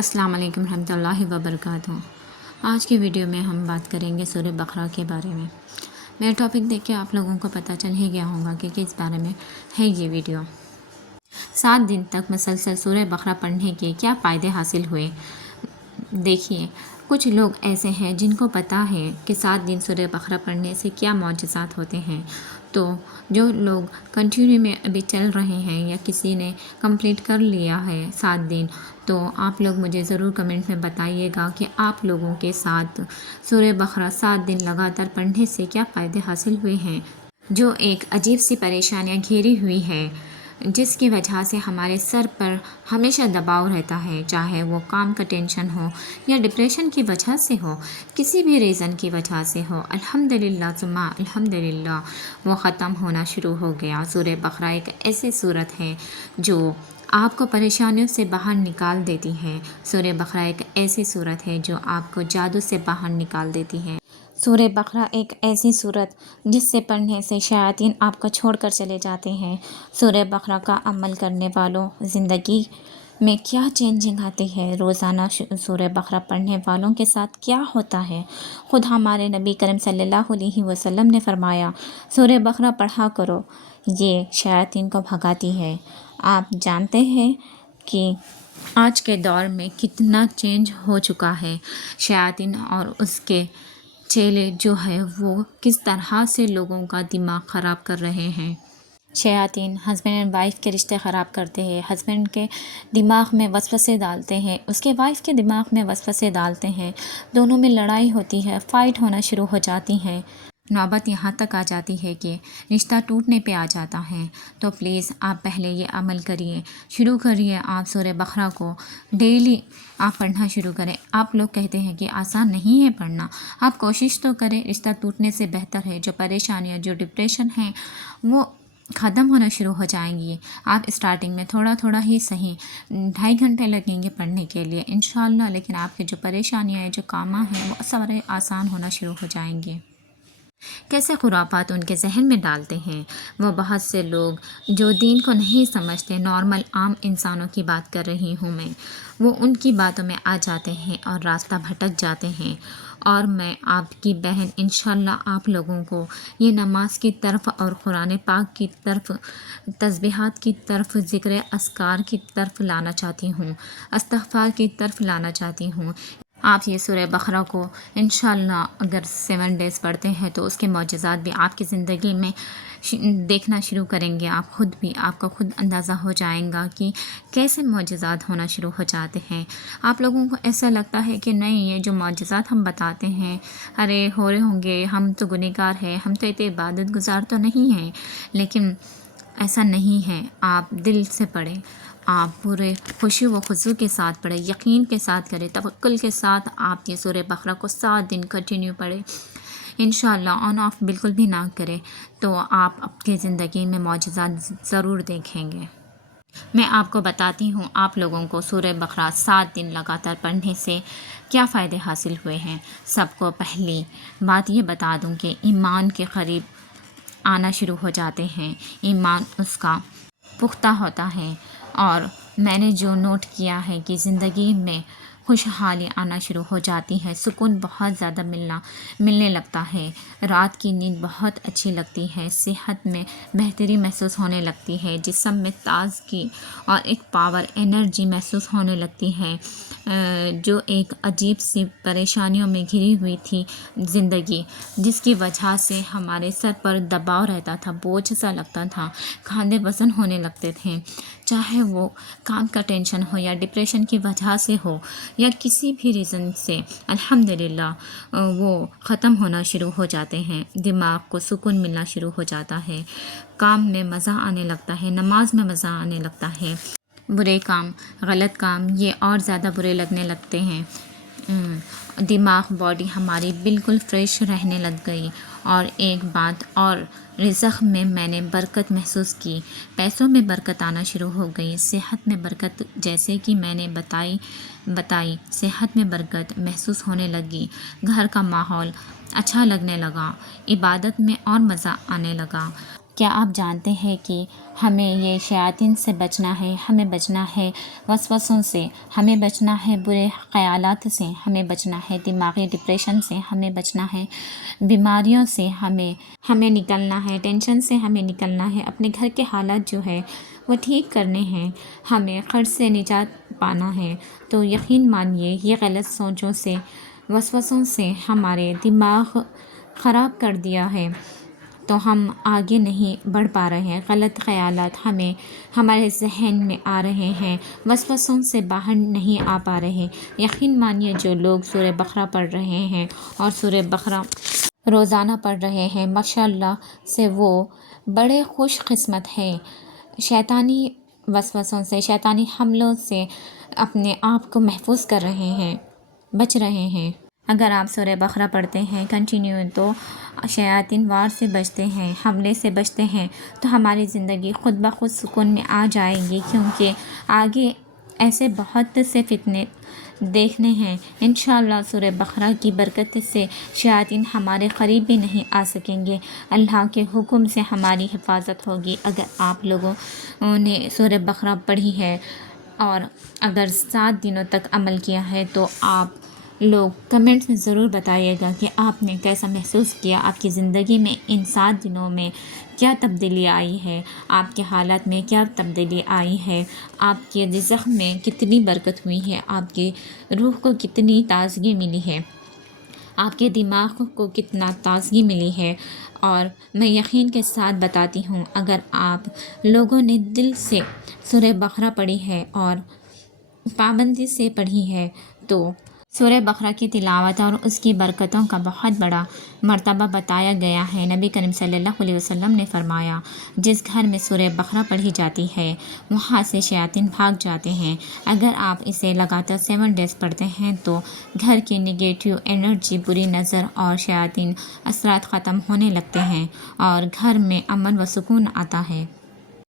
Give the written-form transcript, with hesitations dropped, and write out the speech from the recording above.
السلام علیکم ورحمۃ اللہ وبرکاتہ۔ آج کی ویڈیو میں ہم بات کریں گے سورہ بقرہ کے بارے میں۔ میرا ٹاپک دیکھ کے آپ لوگوں کو پتہ چل ہی گیا ہوگا کہ کس بارے میں ہے یہ ویڈیو۔ 7 دن تک مسلسل سورہ بقرہ پڑھنے کے کیا فائدے حاصل ہوئے؟ دیکھیے، کچھ لوگ ایسے ہیں جن کو پتہ ہے کہ 7 دن سورہ بقرہ پڑھنے سے کیا معجزات ہوتے ہیں، تو جو لوگ کنٹینیو میں ابھی چل رہے ہیں یا کسی نے کمپلیٹ کر لیا ہے 7 دن، تو آپ لوگ مجھے ضرور کمنٹ میں بتائیے گا کہ آپ لوگوں کے ساتھ سورہ بقرہ 7 دن لگاتار پڑھنے سے کیا فائدے حاصل ہوئے ہیں۔ جو ایک عجیب سی پریشانیاں گھیری ہوئی ہے، جس کی وجہ سے ہمارے سر پر ہمیشہ دباؤ رہتا ہے، چاہے وہ کام کا ٹینشن ہو یا ڈپریشن کی وجہ سے ہو، کسی بھی ریزن کی وجہ سے ہو، الحمدللہ ثم الحمدللہ وہ ختم ہونا شروع ہو گیا۔ سورہ بقرہ ایک ایسی سورت ہے جو آپ کو پریشانیوں سے باہر نکال دیتی ہے۔ سورہ بقرہ ایک ایسی سورت ہے جو آپ کو جادو سے باہر نکال دیتی ہے۔ سورہ بقرہ ایک ایسی سورت جس سے پڑھنے سے شیاطین آپ کو چھوڑ کر چلے جاتے ہیں۔ سورہ بقرہ کا عمل کرنے والوں زندگی میں کیا چینجنگ آتی ہے، روزانہ سورہ بقرہ پڑھنے والوں کے ساتھ کیا ہوتا ہے۔ خود ہمارے نبی کریم صلی اللہ علیہ وسلم نے فرمایا، سورہ بقرہ پڑھا کرو، یہ شیاطین کو بھگاتی ہے۔ آپ جانتے ہیں کہ آج کے دور میں کتنا چینج ہو چکا ہے، شیاطین اور اس کے چیلے جو ہے وہ کس طرح سے لوگوں کا دماغ خراب کر رہے ہیں۔ شیاطین ہسبینڈ اینڈ وائف کے رشتے خراب کرتے ہیں، ہسبینڈ کے دماغ میں وسوسے ڈالتے ہیں، اس کے وائف کے دماغ میں وسوسے ڈالتے ہیں، دونوں میں لڑائی ہوتی ہے، فائٹ ہونا شروع ہو جاتی ہے، نوبت یہاں تک آ جاتی ہے کہ رشتہ ٹوٹنے پہ آ جاتا ہے۔ تو پلیز آپ پہلے یہ عمل کریے، شروع کریے، آپ سورہ بقرہ کو ڈیلی آپ پڑھنا شروع کریں۔ آپ لوگ کہتے ہیں کہ آسان نہیں ہے پڑھنا، آپ کوشش تو کریں، رشتہ ٹوٹنے سے بہتر ہے، جو پریشانیاں جو ڈپریشن ہیں وہ ختم ہونا شروع ہو جائیں گی۔ آپ اسٹارٹنگ میں تھوڑا تھوڑا ہی صحیح 2.5 گھنٹے لگیں گے پڑھنے کے لیے انشاءاللہ، لیکن آپ کی جو پریشانیاں ہیں، جو کام ہیں، وہ سارے آسان ہونا شروع ہو جائیں گے۔ کیسے خرافات ان کے ذہن میں ڈالتے ہیں وہ بہت سے لوگ جو دین کو نہیں سمجھتے، نارمل عام انسانوں کی بات کر رہی ہوں میں، وہ ان کی باتوں میں آ جاتے ہیں اور راستہ بھٹک جاتے ہیں۔ اور میں آپ کی بہن انشاءاللہ آپ لوگوں کو یہ نماز کی طرف اور قرآن پاک کی طرف، تسبیحات کی طرف، ذکر اذکار کی طرف لانا چاہتی ہوں، استغفار کی طرف لانا چاہتی ہوں۔ آپ یہ سورہ بقرہ کو انشاءاللہ اگر 7 ڈیز پڑھتے ہیں تو اس کے معجزات بھی آپ کی زندگی میں دیکھنا شروع کریں گے۔ آپ خود بھی، آپ کو خود اندازہ ہو جائیں گا کہ کیسے معجزات ہونا شروع ہو جاتے ہیں۔ آپ لوگوں کو ایسا لگتا ہے کہ نہیں، یہ جو معجزات ہم بتاتے ہیں، ارے ہو رہے ہوں گے، ہم تو گنہگار ہیں، ہم تو اتنے عبادت گزار تو نہیں ہیں، لیکن ایسا نہیں ہے۔ آپ دل سے پڑھیں، آپ پورے خوشی و خضوع کے ساتھ پڑھیں، یقین کے ساتھ کریں، توکل کے ساتھ آپ یہ سورہ بقرہ کو 7 دن کنٹینیو پڑھیں انشاءاللہ، آن آف بالکل بھی نہ کریں، تو آپ اپنی زندگی میں معجزات ضرور دیکھیں گے۔ میں آپ کو بتاتی ہوں آپ لوگوں کو سورہ بقرہ 7 دن لگاتار پڑھنے سے کیا فائدے حاصل ہوئے ہیں۔ سب کو پہلی بات یہ بتا دوں کہ ایمان کے قریب آنا شروع ہو جاتے ہیں، ایمان اس کا پختہ ہوتا ہے، اور میں نے جو نوٹ کیا ہے کہ زندگی میں خوشحالی آنا شروع ہو جاتی ہے، سکون بہت زیادہ ملنے لگتا ہے، رات کی نیند بہت اچھی لگتی ہے، صحت میں بہتری محسوس ہونے لگتی ہے، جسم میں تازگی اور ایک پاور انرجی محسوس ہونے لگتی ہے۔ جو ایک عجیب سی پریشانیوں میں گھری ہوئی تھی زندگی، جس کی وجہ سے ہمارے سر پر دباؤ رہتا تھا، بوجھ سا لگتا تھا، کھاندے وزن ہونے لگتے تھے، چاہے وہ کام کا ٹینشن ہو یا ڈپریشن کی وجہ سے ہو یا کسی بھی ریزن سے، الحمدللہ وہ ختم ہونا شروع ہو جاتے ہیں، دماغ کو سکون ملنا شروع ہو جاتا ہے، کام میں مزہ آنے لگتا ہے، نماز میں مزہ آنے لگتا ہے، برے کام، غلط کام یہ اور زیادہ برے لگنے لگتے ہیں، دماغ، باڈی ہماری بالکل فریش رہنے لگ گئی۔ اور ایک بات اور، رزق میں نے برکت محسوس کی، پیسوں میں برکت آنا شروع ہو گئی، صحت میں برکت، جیسے کہ میں نے بتائی صحت میں برکت محسوس ہونے لگی، گھر کا ماحول اچھا لگنے لگا، عبادت میں اور مزہ آنے لگا۔ کیا آپ جانتے ہیں کہ ہمیں یہ شیاطین سے بچنا ہے، ہمیں بچنا ہے وسوسوں سے، ہمیں بچنا ہے برے خیالات سے، ہمیں بچنا ہے دماغی ڈپریشن سے، ہمیں بچنا ہے بیماریوں سے، ہمیں نکلنا ہے ٹینشن سے، ہمیں نکلنا ہے اپنے گھر کے حالات جو ہے وہ ٹھیک کرنے ہیں، ہمیں قرض سے نجات پانا ہے۔ تو یقین مانیے یہ غلط سوچوں سے، وسوسوں سے ہمارے دماغ خراب کر دیا ہے، تو ہم آگے نہیں بڑھ پا رہے ہیں، غلط خیالات ہمارے ذہن میں آ رہے ہیں، وسوسوں سے باہر نہیں آ پا رہے۔ یقین مانیے جو لوگ سورہ بقرہ پڑھ رہے ہیں اور سورہ بقرہ روزانہ پڑھ رہے ہیں، ماشاءاللہ سے وہ بڑے خوش قسمت ہیں، شیطانی وسوسوں سے، شیطانی حملوں سے اپنے آپ کو محفوظ کر رہے ہیں، بچ رہے ہیں۔ اگر آپ سورہ بقرہ پڑھتے ہیں کنٹینیو تو شیاطین وار سے بچتے ہیں، حملے سے بچتے ہیں، تو ہماری زندگی خود بخود سکون میں آ جائے گی، کیونکہ آگے ایسے بہت سے فتنے دیکھنے ہیں۔ انشاءاللہ سورہ بقرہ کی برکت سے شیاطین ہمارے قریب بھی نہیں آ سکیں گے، اللہ کے حکم سے ہماری حفاظت ہوگی۔ اگر آپ لوگوں نے سورہ بقرہ پڑھی ہے اور اگر 7 دنوں تک عمل کیا ہے تو آپ لوگ کمنٹس میں ضرور بتائیے گا کہ آپ نے کیسا محسوس کیا، آپ کی زندگی میں ان 7 دنوں میں کیا تبدیلی آئی ہے، آپ کے حالات میں کیا تبدیلی آئی ہے، آپ کے رزق میں کتنی برکت ہوئی ہے، آپ کی روح کو کتنی تازگی ملی ہے، آپ کے دماغ کو کتنا تازگی ملی ہے۔ اور میں یقین کے ساتھ بتاتی ہوں، اگر آپ لوگوں نے دل سے سورہ بقرہ پڑھی ہے اور پابندی سے پڑھی ہے تو سورہ بقرہ کی تلاوت اور اس کی برکتوں کا بہت بڑا مرتبہ بتایا گیا ہے۔ نبی کریم صلی اللہ علیہ وسلم نے فرمایا، جس گھر میں سورہ بقرہ پڑھی جاتی ہے وہاں سے شیاطین بھاگ جاتے ہیں۔ اگر آپ اسے لگاتار 7 ڈیز پڑھتے ہیں تو گھر کی نگیٹیو انرجی، بری نظر اور شیاطین اثرات ختم ہونے لگتے ہیں اور گھر میں امن و سکون آتا ہے۔